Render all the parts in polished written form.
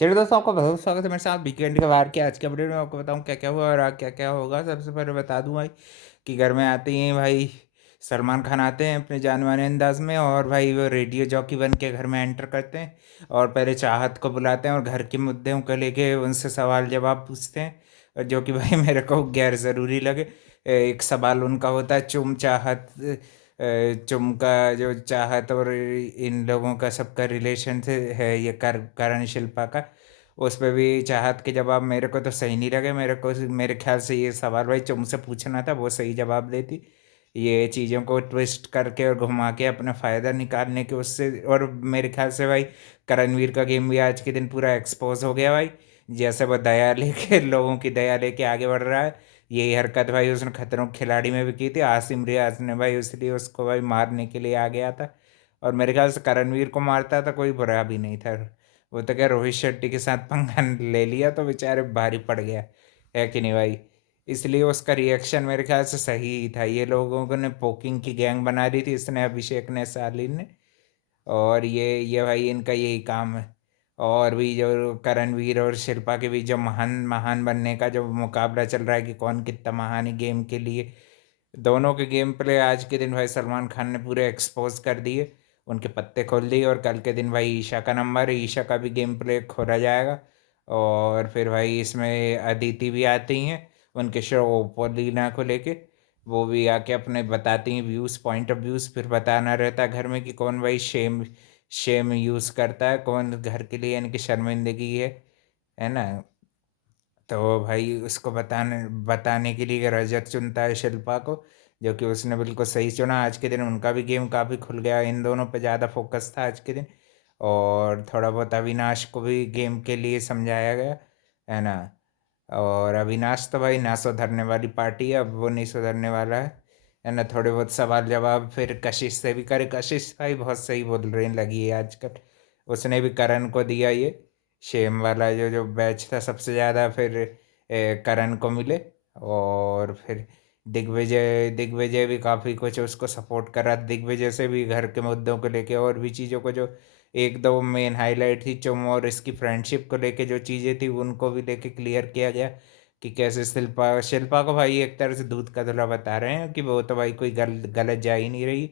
चलिए दोस्तों, आपका बहुत स्वागत है मेरे साथ वीकेंड के बाहर के आज के अपडेट में। आपको बताऊं क्या क्या हुआ और क्या क्या होगा। सबसे पहले बता दूं भाई कि घर में आते ही भाई सलमान खान आते हैं अपने जाने माने अंदाज में, और भाई वो रेडियो जॉकी बन के घर में एंटर करते हैं और पहले चाहत को बुलाते हैं और घर के मुद्दों को लेके उनसे सवाल जवाब पूछते हैं, और जो कि भाई मेरे को गैर ज़रूरी लगे। एक सवाल उनका होता है चुम चाहत, चुम का जो चाहत और इन लोगों का सबका रिलेशन से है, ये करण शिल्पा का। उस पे भी चाहत के जवाब मेरे को तो सही नहीं लगे। मेरे ख्याल से ये सवाल भाई तुम से पूछना था, वो सही जवाब देती। ये चीज़ों को ट्विस्ट करके और घुमा के अपना फ़ायदा निकालने के उससे, और मेरे ख्याल से भाई करणवीर का गेम भी आज के दिन पूरा एक्सपोज हो गया भाई। जैसे वो दया लेके लोगों की दया लेके आगे बढ़ रहा है, यही हरकत भाई उसने खतरों के खिलाड़ी में भी की थी। आसिम रियाज ने भाई इसलिए उसको भाई मारने के लिए आ गया था, और मेरे ख्याल से करणवीर को मारता था कोई बुरा भी नहीं था। वो तो क्या रोहित शेट्टी के साथ पंगा ले लिया तो बेचारे भारी पड़ गया, है कि नहीं भाई। इसलिए उसका रिएक्शन मेरे ख्याल से सही ही था। ये लोगों ने पोकिंग की गैंग बना दी थी, इसने, अभिषेक ने, शालीन ने, और ये भाई इनका यही काम है। और भी जो करणवीर और शिल्पा के बीच जो महान महान बनने का जो मुकाबला चल रहा है कि कौन कितना महान है गेम के लिए, दोनों के गेम प्ले आज के दिन भाई सलमान खान ने पूरे एक्सपोज कर दिए, उनके पत्ते खोल दिए। और कल के दिन भाई ईशा का नंबर है, ईशा का भी गेम प्ले खोला जाएगा। और फिर भाई इसमें अदिति भी आती हैं उनके शो ओपोलीना को लेके, वो भी आके अपने बताती हैं व्यूज़, पॉइंट ऑफ व्यूज़। फिर बताना रहता है घर में कि कौन भाई शेम शेम यूज़ करता है, कौन घर के लिए यानी कि शर्मिंदगी है ना। तो भाई उसको बताने बताने के लिए रजत चुनता है शिल्पा को, जो कि उसने बिल्कुल सही चुना। आज के दिन उनका भी गेम काफ़ी खुल गया, इन दोनों पे ज़्यादा फोकस था आज के दिन। और थोड़ा बहुत अविनाश को भी गेम के लिए समझाया गया, है ना। और अविनाश तो भाई ना सुधरने वाली पार्टी है, अब वो नहीं सुधरने वाला है ना। थोड़े बहुत सवाल जवाब फिर कशिश से भी करे। कशिश भाई बहुत सही बोल रही लगी है आजकल, उसने भी करण को दिया ये शेम वाला जो जो बैच था सबसे ज़्यादा, फिर करण को मिले। और फिर दिग्विजय दिग्विजय भी काफ़ी कुछ उसको सपोर्ट करा। दिग्विजय से भी घर के मुद्दों को लेके और भी चीज़ों को, जो एक दो मेन हाईलाइट थी चुम और इसकी फ्रेंडशिप को लेके जो चीज़ें थी उनको भी लेके क्लियर किया गया कि कैसे शिल्पा शिल्पा को भाई एक तरह से दूध का धुला बता रहे हैं कि वो तो भाई कोई गलत जा ही नहीं रही।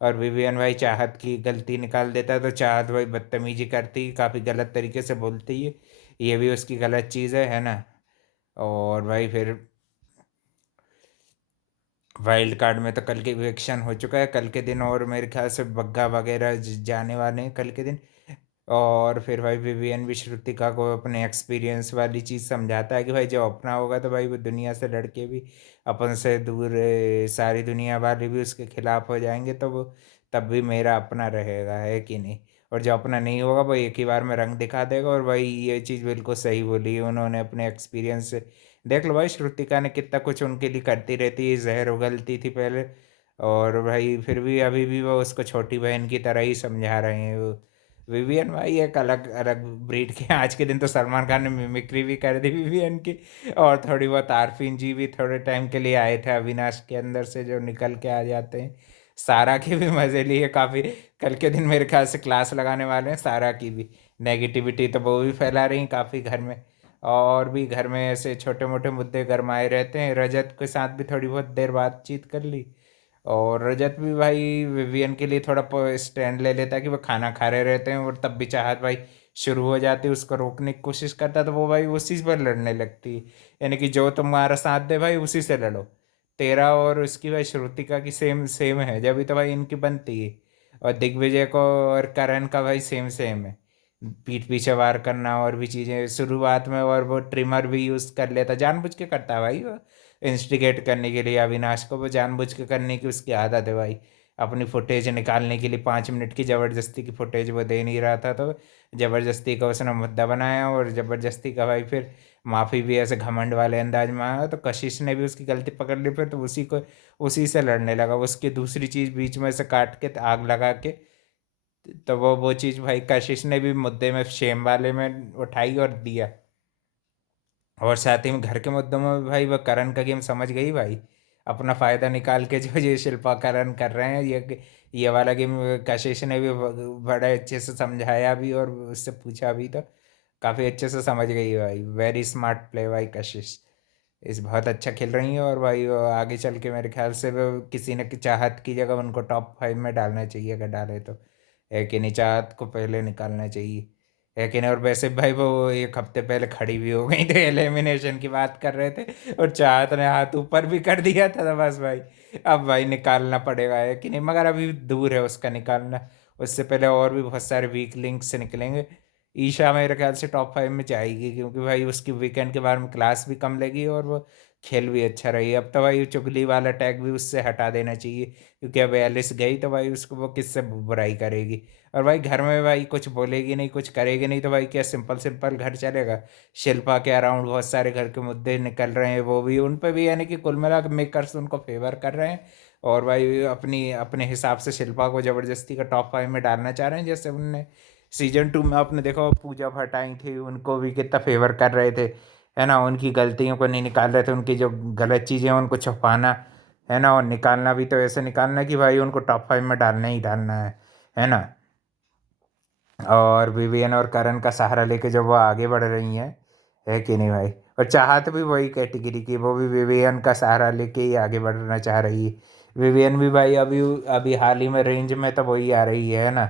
और विवियन भाई चाहत की गलती निकाल देता है तो चाहत भाई बदतमीजी करती, काफ़ी गलत तरीके से बोलती है, ये भी उसकी गलत चीज़ है ना। और भाई फिर वाइल्ड कार्ड में तो कल के इलेक्शन हो चुका है कल के दिन, और मेरे ख्याल से बग्गा वगैरह जाने वाले हैं कल के दिन। और फिर भाई विवियन भी श्रुतिका को अपने एक्सपीरियंस वाली चीज़ समझाता है कि भाई जो अपना होगा तो भाई वो दुनिया से लड़के भी अपन से दूर, सारी दुनिया वाले भी उसके खिलाफ हो जाएंगे तो वो तब भी मेरा अपना रहेगा, है कि नहीं। और जो अपना नहीं होगा वो एक ही बार में रंग दिखा देगा। और भाई ये चीज़ बिल्कुल सही बोली है उन्होंने अपने एक्सपीरियंस से। देख लो भाई श्रुतिका ने कितना कुछ उनके लिए करती रहती है, जहर उगलती थी पहले, और भाई फिर भी अभी भी वो उसको छोटी बहन की तरह ही समझा रहे हैं वो। विवियन भाई एक अलग अलग ब्रीड के हैं। आज के दिन तो सलमान खान ने मिमिक्री भी कर दी विवियन की, और थोड़ी बहुत आरफीन जी भी थोड़े टाइम के लिए आए थे अविनाश के अंदर से जो निकल के आ जाते हैं। सारा के भी मज़े लिए काफ़ी। कल के दिन मेरे ख्याल से क्लास लगाने वाले हैं सारा की भी। नेगेटिविटी तो वो भी फैला रही काफ़ी घर में, और भी घर में ऐसे छोटे मोटे मुद्दे गरमाए रहते हैं। रजत के साथ भी थोड़ी बहुत देर बातचीत कर ली, और रजत भी भाई विवियन के लिए थोड़ा स्टैंड ले लेता है कि वो खाना खा रहे रहते हैं, और तब भी चाहत भाई शुरू हो जाती है उसको रोकने की कोशिश करता तो वो भाई उसी पर लड़ने लगती है। यानी कि जो तुम्हारा साथ दे भाई उसी से लड़ो। तेरा और उसकी भाई श्रुतिका की सेम सेम है, जब भी तो भाई इनकी बनती है। और दिग्विजय को और करण का भाई सेम सेम है, पीठ पीछे वार करना और भी चीज़ें शुरुआत में। और वो ट्रिमर भी यूज़ कर लेता, जानबूझ के करता है भाई वो, इंस्टिगेट करने के लिए अविनाश को। वो जानबूझ के करने की उसकी आदत है भाई। अपनी फुटेज निकालने के लिए 5 मिनट की ज़बरदस्ती की फुटेज वो दे नहीं रहा था तो ज़बरदस्ती का उसने मुद्दा बनाया, और ज़बरदस्ती का भाई फिर माफ़ी भी ऐसे घमंड वाले अंदाज में आया तो कशिश ने भी उसकी गलती पकड़ ली फिर, तो उसी से लड़ने लगा। उसकी दूसरी चीज़ बीच में से काट के आग लगा के, तो वो चीज़ भाई कशिश ने भी मुद्दे में शेम वाले में उठाई और दिया। और साथ ही में घर के मुद्दों में भी भाई वो करण का गेम समझ गई भाई, अपना फ़ायदा निकाल के जो ये शिल्पा करण कर रहे हैं, ये वाला गेम कशिश ने भी बड़े अच्छे से समझाया भी और उससे पूछा भी था। काफ़ी अच्छे से समझ गई है भाई, वेरी स्मार्ट प्ले भाई कशिश। इस बहुत अच्छा खेल रही हैं, और भाई वो आगे चल के मेरे ख्याल से वो किसी न चाहत की जगह उनको टॉप 5 में डालना चाहिए, अगर डाले तो। है कि नहीं, चाहत को पहले निकालना चाहिए। है कि नहीं, और वैसे भाई वो 1 हफ्ते पहले खड़ी भी हो गई थी, एलिमिनेशन की बात कर रहे थे, और चाहत ने हाथ ऊपर भी कर दिया था, तो बस भाई अब भाई निकालना पड़ेगा। है कि नहीं, मगर अभी दूर है उसका निकालना। उससे पहले और भी बहुत सारे वीक लिंक्स से निकलेंगे। ईशा मेरे ख्याल से टॉप 5 में जाएगी, क्योंकि भाई उसकी वीकेंड के बारे में क्लास भी कम लगी, और वो खेल भी अच्छा रही। अब तो भाई चुगली वाला टैग भी उससे हटा देना चाहिए, क्योंकि अब एलिस गई तो भाई उसको वो किससे बुराई करेगी। और भाई घर में भाई कुछ बोलेगी नहीं, कुछ करेगी नहीं, तो भाई क्या सिंपल सिंपल घर चलेगा। शिल्पा के अराउंड बहुत सारे घर के मुद्दे निकल रहे हैं, वो भी उन पे भी, यानी कि कुल मिला के मेकर्स उनको फेवर कर रहे हैं। और भाई अपनी अपने हिसाब से शिल्पा को ज़बरदस्ती का टॉप 5 में डालना चाह रहे हैं, जैसे उनने सीजन 2 में आपने देखा पूजा भट्ट आई थी, उनको भी कितना फेवर कर रहे थे। है ना, उनकी गलतियों को नहीं निकाल रहे थे, उनकी जो गलत चीज़ें हैं उनको छुपाना। है ना, और निकालना भी तो ऐसे निकालना कि भाई उनको टॉप 5 में डालना ही डालना है। है ना। और विवियन और करण का सहारा लेके जब वो आगे बढ़ रही हैं, है कि नहीं भाई। और चाहत भी वही कैटेगरी की, वो भी विवियन का सहारा लेके ही आगे बढ़ना चाह रही है। विवियन भी भाई अभी अभी हाल ही में रेंज में तो वही आ रही है ना।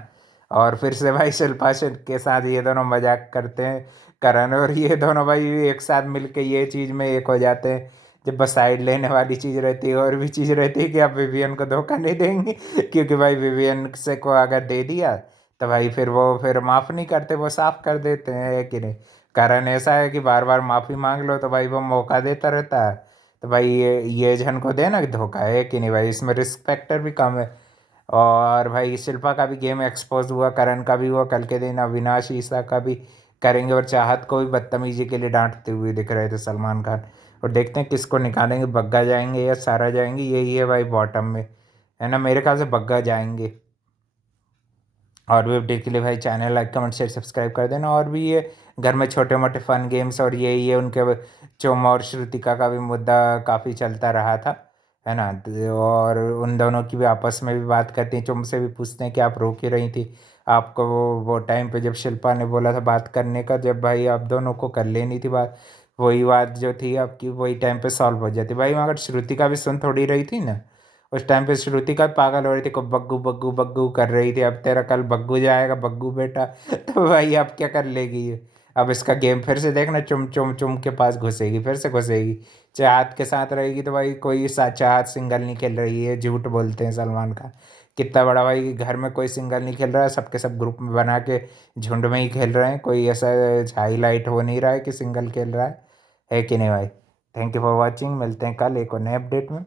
और फिर से भाई शिल्पा के साथ ये दोनों मजाक करते हैं, करण और ये दोनों भाई एक साथ मिलके ये चीज़ में एक हो जाते हैं। जब बस साइड लेने वाली चीज़ रहती है, और भी चीज़ रहती है कि आप विवियन को धोखा नहीं देंगे, क्योंकि भाई विवियन से को अगर दे दिया तो भाई फिर वो फिर माफ़ नहीं करते, वो साफ कर देते हैं। है कि नहीं। कारण ऐसा है कि बार बार माफ़ी मांग लो तो भाई वो मौका देता रहता है। तो भाई ये जन को देना धोखा, है कि नहीं भाई, इसमें रिस्क फैक्टर भी कम है। और भाई शिल्पा का भी गेम एक्सपोज हुआ, करण का भी हुआ, कल के दिन अविनाश ईसा का भी करेंगे। और चाहत को भी बदतमीजी के लिए डांटते हुए दिख रहे थे सलमान खान। और देखते हैं किसको निकालेंगे, बग्गा जाएंगे या सारा जाएंगे, यही है भाई बॉटम में। है ना, मेरे ख्याल से बग्गा जाएंगे। और भी अपडेट के लिए भाई channel like comment share subscribe कर देना। और भी ये घर में छोटे मोटे फन गेम्स, और ये उनके चोम और श्रुतिका का भी मुद्दा काफ़ी चलता रहा था। है ना, और उन दोनों की भी आपस में भी बात करती हैं, चुम से भी पूछते हैं कि आप रो क्यों रही थी। आपको वो टाइम पे जब शिल्पा ने बोला था बात करने का, जब भाई आप दोनों को कर लेनी थी बात, वही बात जो थी आपकी वही टाइम पे सॉल्व हो जाती भाई। मगर श्रुतिका भी सुन थोड़ी रही थी ना। उस टाइम पे श्रुतिका पागल हो रही थी, को बग्गू बग्गू बग्गू कर रही थी, अब तेरा कल बग्गू जाएगा बग्गू बेटा। तो भाई अब क्या कर लेगी ये। अब इसका गेम फिर से देखना, चुम चुम चुम के पास घुसेगी, फिर से घुसेगी। चाहत के साथ रहेगी तो भाई कोई चाहत सिंगल नहीं खेल रही है, झूठ बोलते हैं सलमान खान। कितना बड़ा भाई, घर में कोई सिंगल नहीं खेल रहा है, सबके सब ग्रुप में बना के झुंड में ही खेल रहे हैं, कोई ऐसा हाईलाइट हो नहीं रहा है कि सिंगल खेल रहा है कि नहीं भाई। थैंक यू फॉर वॉचिंग, मिलते हैं कल एक और नए अपडेट में।